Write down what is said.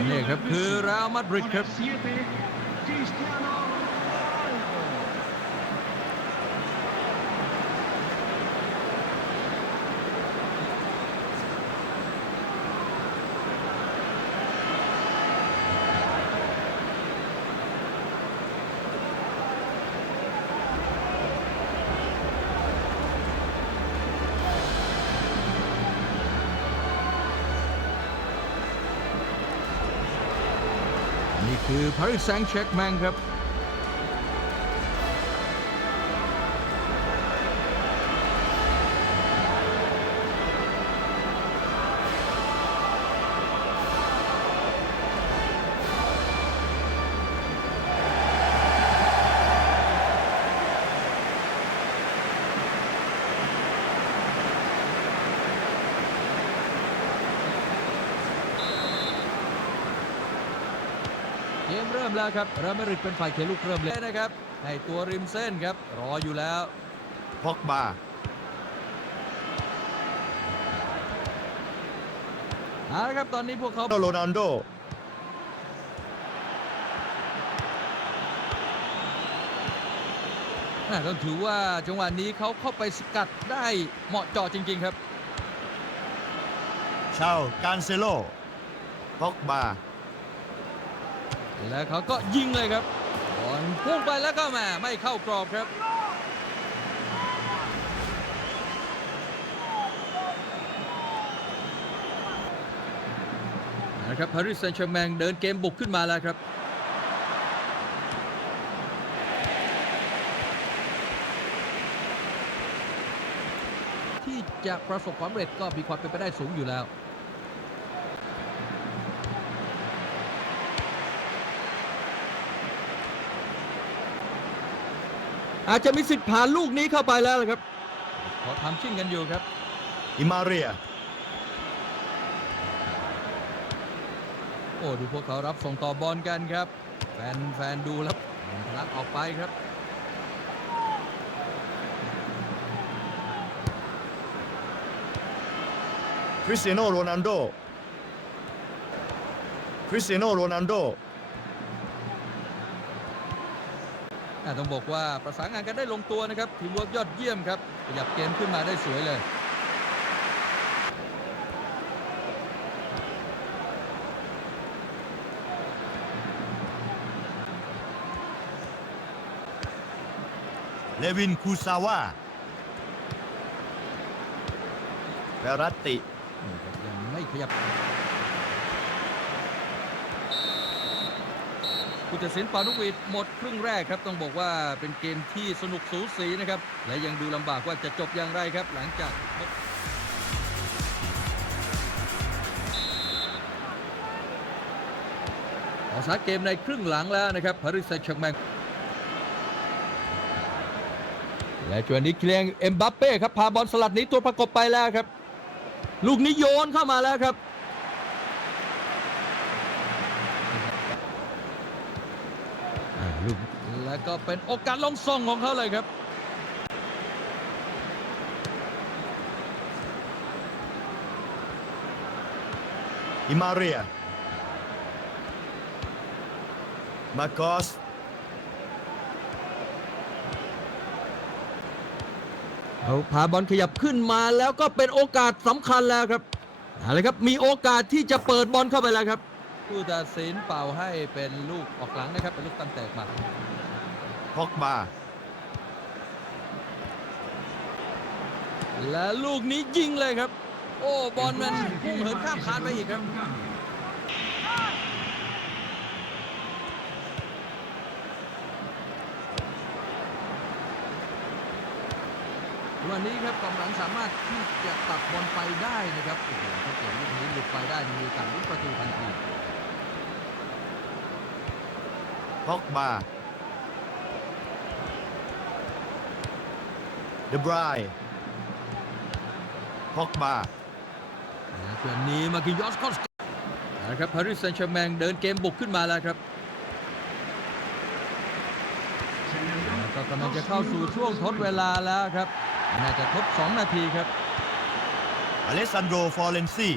นี่ครับคือ Real Madrid ครับ นี่คือพาริสแซงเชร์กแมงครับ มเริ่มแล้วครับเรอัลมาดริดเป็นฝ่ายเขียนลูกเริ่มเลยนะครับให้ตัวริมเส้นครับ รออยู่แล้วพ็อกบาเอาละครับตอนนี้พวกเขาโรนัลโดน่าต้องถือว่าจังหวะนี้เขาเข้าไปสกัดได้เหมาะเจาะจริง ๆ ครับ ชาวการเซโลพ็อกบา แล้วเขาก็ยิงเลยครับบอลพุ่งไปแล้วก็แหมาไม่เข้ากรอบครับ นะครับปารีสแซงต์แชร์แมงเดินเกมบุกขึ้นมาแล้วครับที่จะประสบความสำเร็จก็มีความเป็นไปได้สูงอยู่แล้ว อาจจะมีสิทธิ์ผ่านลูกนี้เข้าไปแล้วละครับขอทำชิ่งกันอยู่ครับ อิมาเรีย โอ้ดูพวกเขารับส่งต่อบอลกันครับ แฟนแฟนดูแล้วทะลักออกไปครับ คริสเตียโนโรนัลโด คริสเตียโนโรนัลโด อะ ต้องบอกว่าประสานงานกันได้ลงตัวนะครับทีมเวิร์กยอดเยี่ยมครับขยับเกมขึ้นมาได้สวยเลยเลวินคูซาวาเบรัตตินี่ครับยังไม่ขยับ ผู้ตัดสินปานุกหวีดหมดครึ่งแรกครับ ต้องบอกว่าเป็นเกมที่สนุกสูสีนะครับ และยังดูลำบากว่าจะจบอย่างไรครับ หลังจากออกสาเกมในครึ่งหลังแล้วนะครับปารีสแซงต์แชร์กแมงและจวนนี้เคลียงเอ็มบัปเป้ครับพาบอลสลัดนี้ตัวประกบไปแล้วครับ ลูกนี้โยนเข้ามาแล้วครับ อ่า ลูกแล้วก็เป็นโอกาสลงส่งของเขาเลยครับ อิมาเรีย มาโกสเขาพาบอลขยับขึ้นมาแล้วก็เป็นโอกาสสำคัญแล้วครับเอาละครับ มีโอกาสที่จะเปิดบอลเข้าไปแล้วครับ ผู้ตัดสินเป่าให้เป็นลูกออกหลังนะครับ เป็นลูกตั้งแตกมาพ็อกบาและลูกนี้ยิงเลยครับ โอ้บอลมันพุ่งเหินข้ามคานไปอีกครับ วันนี้ครับกองหลังสามารถที่จะตัดบอลไปได้นะครับโอ้โหถ้าเกิดลูกนี้หลุดไปได้มีโอกาสลุ้นประตูทันที พ็อกบาเดบรายพ็อกบาและเกมนี้มากิยอสคอสนะครับปารีสแซงต์แชร์แมงเดินเกมบุกขึ้นมาแล้วครับแล้วก็กำลังจะเข้าสู่ช่วงทดเวลาแล้วครับ น่าจะทด 2 นาทีครับอเลสซานโด ฟอร์เรนซี